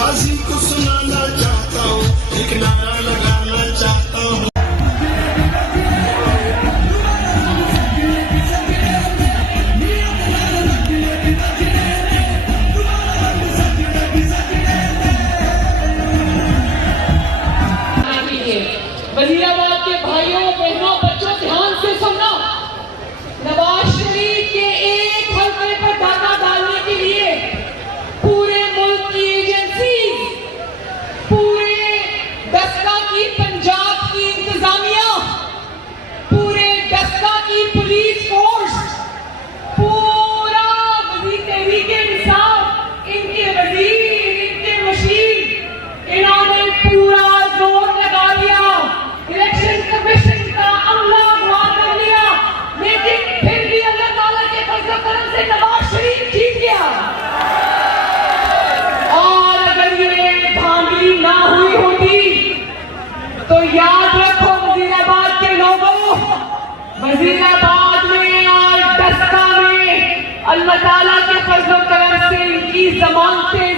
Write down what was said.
गाजी को सुनाना चाहता हूँ, एक नारा लगाना चाहता हूँ। वजीराबाद के भाइयों बहनों बच्चों ध्यान से सुनना। नवाज शरीफ के एक हल्के पर डाका डालने के लिए पूरे मुल्क की एजेंसी, पूरे दस्ता की पंजाब की इंतजामिया, पूरे दस्ता की पुलिस फोर्स, पूरा वजीर के निसाब, इनके वजीर, इनके मशीर, इन्होंने पूरा जोर लगा दिया। इलेक्शन कमीशन का अमला अगवा कर लिया, लेकिन फिर भी अल्लाह ताला के फजल करम से नवाज शरीफ जीत गया। और अगर ये धांधली ना हुई होती तो याद रखो वजीराबाद के लोगों, वजीराबाद में और दस्ता में अल्लाह ताला के फजल करम से इनकी जमानतें